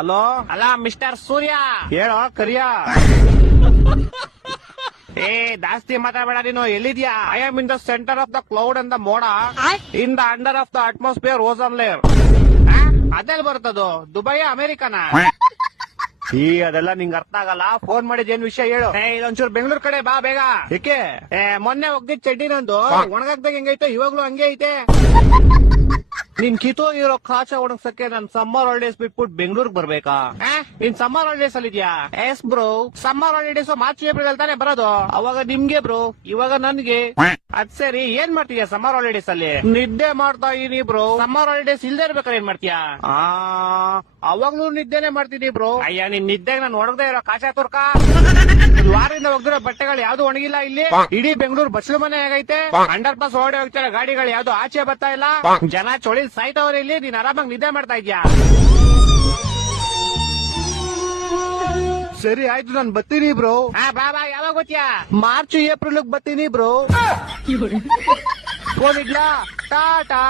Hello, ಅಲ್ಲ mister ಸೂರ್ಯ. ಹೇಳೋ ಕರಿಯ. ಜಾಸ್ತಿ ಮಾತಾಡಬೇಡ ನೀನು. ಎಲ್ಲಿದ್ಯಾ? I am in the centre of the cloud and the ಮೋಡ, in the under of the atmosphere ozone layer. ಅದೆಲ್ಲ ಬರ್ತದು? ದುಬೈ ಅಮೆರಿಕನ? ಅದೆಲ್ಲ ನಿಂಗೆ ಅರ್ಥ ಆಗಲ್ಲ. ಫೋನ್ ಮಾಡಿದ್ ಏನ್ ವಿಷಯ ಹೇಳು. ಇದೊಂಚೂರು ಬೆಂಗಳೂರು ಕಡೆ ಬಾ ಬೇಗ. ಏಕೆ? ಮೊನ್ನೆ ಒಗ್ದಿದ್ ಚಡ್ಡಿ ನಂದು ಒಣಗಾಕ್ದಾಗ ಹೆಂಗೈತೆ ಇವಾಗ್ಲೂ ಹಂಗೆ ಐತೆ. ನಿನ್ ಕಿತ್ತೋಗಿರೋ ಕಾಚ ಒಣಗ್ಸಕ್ಕೆ ನಾನ್ ಸಮ್ಮರ್ ಹಾಲಿಡೇಸ್ ಬಿಟ್ಬಿಟ್ಟು ಬೆಂಗಳೂರಿಗೆ ಬರ್ಬೇಕಾ? ನೀನ್ ಸಮ್ಮರ್ ಹಾಲಿಡೇಸ್ ಅಲ್ಲಿ ಇದೆಯಾ? S bro, summer holidays March April ತಾನೇ ಬರೋದು. ಅವಾಗ ನಿಮ್ಗೆ ಬ್ರೋ, ಇವಾಗ ನನ್ಗೆ. ಅದ್ ಸರಿ, ಏನ್ ಮಾಡ್ತೀಯಾ ಸಮ್ಮರ್ ಹಾಲಿಡೇಸ್ ಅಲ್ಲಿ? ನಿದ್ದೆ ಮಾಡ್ತಾ ಇದೀನಿ ಬ್ರೋ. ಸಮ್ಮರ್ ಹಾಲಿಡೇಸ್ ಇಲ್ದೇ ಇರ್ಬೇಕಾದ್ರೆ ಏನ್ ಮಾಡ್ತೀಯಾ? ಅವಾಗ್ಲೂ ನಿದ್ದೆನೆ ಮಾಡ್ತೀನಿ ಬ್ರೋ. ಅಯ್ಯ, ನಿನ್ ನಿದ್ದೆಗೆ ನಾನು ಒಣಗದೆ ಇರೋ ಕಾಚ ತುರ್ಕ. ವಾರದಿಂದ ಒಗ್ದಿರೋ ಬಟ್ಟೆಗಳು ಯಾವ್ದು ಒಣಗಿಲ್ಲ ಇಲ್ಲಿ. ಇಡೀ ಬೆಂಗಳೂರು ಬಸ್ಲು ಮನೆ ಆಗೈತೆ. ಅಂಡರ್ ಪಾಸ್ ಓಡಿ ಹೋಗ್ತಾರೆ ಗಾಡಿಗಳು, ಯಾವ್ದು ಆಚೆ ಬರ್ತಾ ಇಲ್ಲ. ಜನ ಚೊಳಿ ಸಾಯ್ತವ್ರೆ ಇಲ್ಲಿ. ನೀನ್ ಆರಾಮಾಗಿ ನಿದ್ದೆ ಮಾಡ್ತಾ ಇದ್ಯಾ? ಸರಿ ಆಯ್ತು, ನಾನು ಬರ್ತೀನಿ ಬ್ರೋ. ಬಾ ಬಾ. ಯಾವಾಗ ಗೊತ್ತಾ? ಮಾರ್ಚ್ ಏಪ್ರಿಲ್ ಬರ್ತೀನಿ ಬ್ರೋ. ಫೋನ್ ಇಡ್ಲಾ? ಟಾಟಾ.